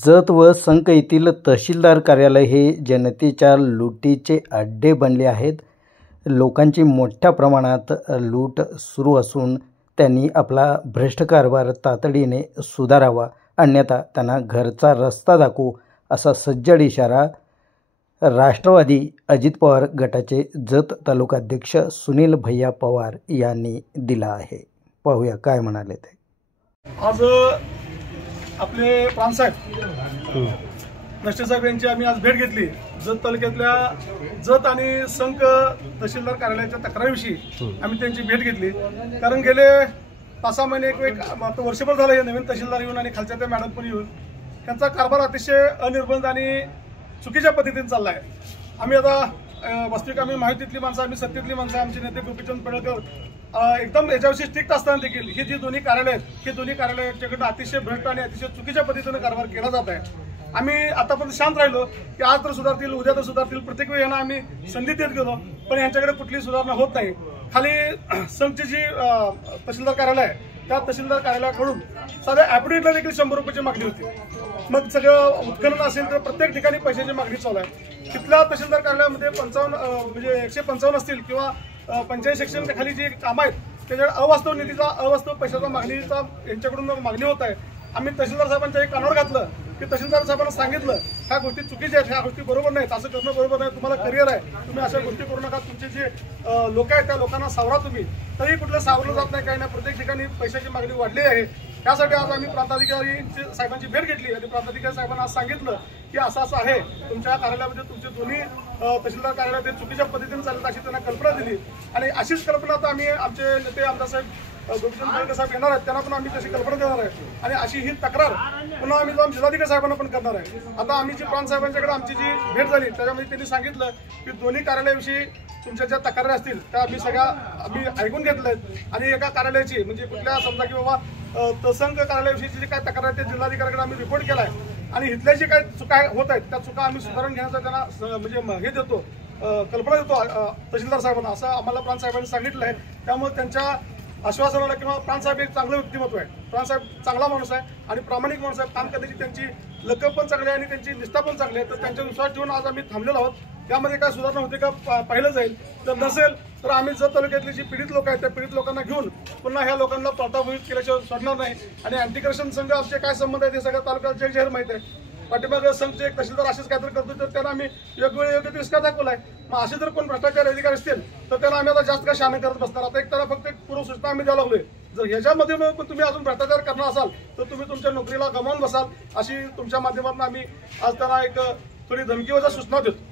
जत व संक येथील तहसीलदार कार्यालय हे जनतेच्या लुटीचे अड्डे बनले आहेत. लोकांची मोठ्या प्रमाणात लूट सुरू असून त्यांनी आपला भ्रष्ट कारभार तातडीने सुधारावा, अन्यथा त्यांना घरचा रस्ता दाखवू असा सज्जड इशारा राष्ट्रवादी अजित पवार गटाचे जत तालुकाध्यक्ष सुनील भैया पवार यांनी दिला आहे. पाहूया काय म्हणाले ते. आज आपले प्रांसाहेब नष्टे साहेब यांची आम्ही आज भेट घेतली. जत तालुक्यातल्या जत आणि संक तहसीलदार कार्यालयाच्या तक्रारीविषयी आम्ही त्यांची भेट घेतली. कारण गेले 5-6 महिने एक वर्षभर झालं हे नवीन तहसीलदार येऊन आणि खालच्या त्या मॅडम पण येऊन त्यांचा कारभार अतिशय अनिर्बंध आणि चुकीच्या पद्धतीने चालला आहे. आम्ही आता वास्तविक आम्ही माहितीतली माणसं, आम्ही सत्तेतली माणसं, आमचे नेते गोपीचंद पडळकर एकदम याच्याविषयी स्ट्रिक्ट असताना देखील ही जी दोन्ही कार्यालय आहेत, ही दोन्ही कार्यालयाच्याकडून अतिशय भ्रष्ट आणि अतिशय चुकीच्या पद्धतीने कारभार केला जात आहे. आम्ही आतापर्यंत शांत राहिलो की आज तर सुधारतील, उद्या तर सुधारतील, प्रत्येक वेळी यांना आम्ही संधी देत गेलो, पण यांच्याकडे कुठलीही सुधारणा होत नाही. खाली संघची जी तहसीलदार कार्यालय आहे त्या तहसीलदार कार्यालयाकडून साध्या ॲफिडेव्हिटला देखील 100 रुपयाची मागणी होती. मग सगळं उत्खनन असेल तर प्रत्येक ठिकाणी पैशाची मागणी चालू आहे. तिथल्या तहसीलदार कार्यालयामध्ये 155 असतील किंवा 85 सेक्शनच्या खाली जी कामं आहेत त्याच्याकडे अवास्तव निधीचा, अवास्तव पैशाचा मागणीचा यांच्याकडून मागणी होत आहे. आम्ही तहसीलदार साहेबांच्या एक कानावर घातलं की तहसीलदार साहेबांना सांगितलं ह्या गोष्टी चुकीच्या आहेत, ह्या गोष्टी बरोबर नाहीत, असं करणं बरोबर नाही, तुम्हाला करिअर आहे, तुम्ही अशा गोष्टी करू नका, तुमचे जे लोक आहेत त्या लोकांना सावरा तुम्ही. तरी कुठलं सावरलं जात नाही, काही नाही, प्रत्येक ठिकाणी पैशाची मागणी वाढली आहे. त्यासाठी आज आम्ही प्रांताधिकारी साहेबांची भेट घेतली आणि प्रांताधिकारी साहेबांना आज सांगितलं की असं असं आहे, तुमच्या कार्यालयामध्ये तुमचे दोन्ही तहसीलदार कार्यालयात चुकीच्या पद्धतीने चालत अशी त्यांना कल्पना दिली. आणि अशीच कल्पना आता आम्ही आमचे नेते आमदार साहेब गोपीचंद पडळकर साहेब येणार आहेत, त्यांना पण आम्ही तशी कल्पना देणार आहे आणि अशी ही तक्रार पुन्हा आम्ही जाऊन जिल्हाधिकारी साहेबांना पण करणार आहे. आता आम्ही जी प्रांत साहेबांच्याकडे आमची जी भेट झाली त्याच्यामध्ये त्यांनी सांगितलं की दोन्ही कार्यालयाविषयी तुमच्या ज्या तक्रारी असतील त्या आम्ही ऐकून घेतल्या आहेत आणि एका कार्यालयाची म्हणजे कुठल्या समजा की बाबा तहसंक कार्यालयाविषयीची जी काय तक्रार आहे ते जिल्हाधिकाऱ्याकडे आम्ही रिपोर्ट केला आहे आणि इथल्या जे काही चुका होत आहेत त्या चुका आम्ही सुधारून घेण्याचा त्यांना म्हणजे हे देतो, कल्पना देतो तहसीलदार साहेबांना, असं आम्हाला प्रांत साहेबांनी सांगितलं आहे. त्यामुळे त्यांच्या आश्वासनाला किंवा प्रांतसाहेब एक चांगलं व्यक्तिमत्व आहे. प्रांतसाहेब चांगला माणूस आहे आणि प्रामाणिक माणूस आहे. काम करण्याची त्यांची लकब पण चांगली आहे आणि त्यांची निष्ठा पण चांगली आहे. तर त्यांचा विश्वास ठेवून आज आम्ही थांबलेलो आहोत. त्यामध्ये काय सुधारणा होते का पाहिलं जाईल. जर नसेल तर आम्ही जत तालुक्यातली जी पीडित लोक आहेत त्या पीडित लोकांना घेऊन पुन्हा ह्या लोकांना प्रतापवित केल्याशिवाय सोडणार नाही. आणि अँटी करप्शन संघ आमचे काय संबंध आहे ते सगळ्या तालुक्यात जाहीर माहिती आहे. पाठीमागे संघचे एक तहसीलदार असेच काहीतरी करतो तर त्यांना आम्ही योग्य तिरस्कार का दाखवलाय. मग असे जर कोण भ्रष्टाचार अधिकारी असतील तर त्यांना आम्ही आता जास्त काय शहाणे करत बसणार. आता एक त्याला फक्त एक पूर्वसूचना आम्ही द्यायला लागलोय. जर ह्याच्यामध्ये पण तुम्ही अजून भ्रष्टाचार करणार असाल तर तुम्ही तुमच्या नोकरीला गमावून बसाल, अशी तुमच्या माध्यमातून आम्ही आज त्यांना एक थोडी धमकीवजा सूचना देतो.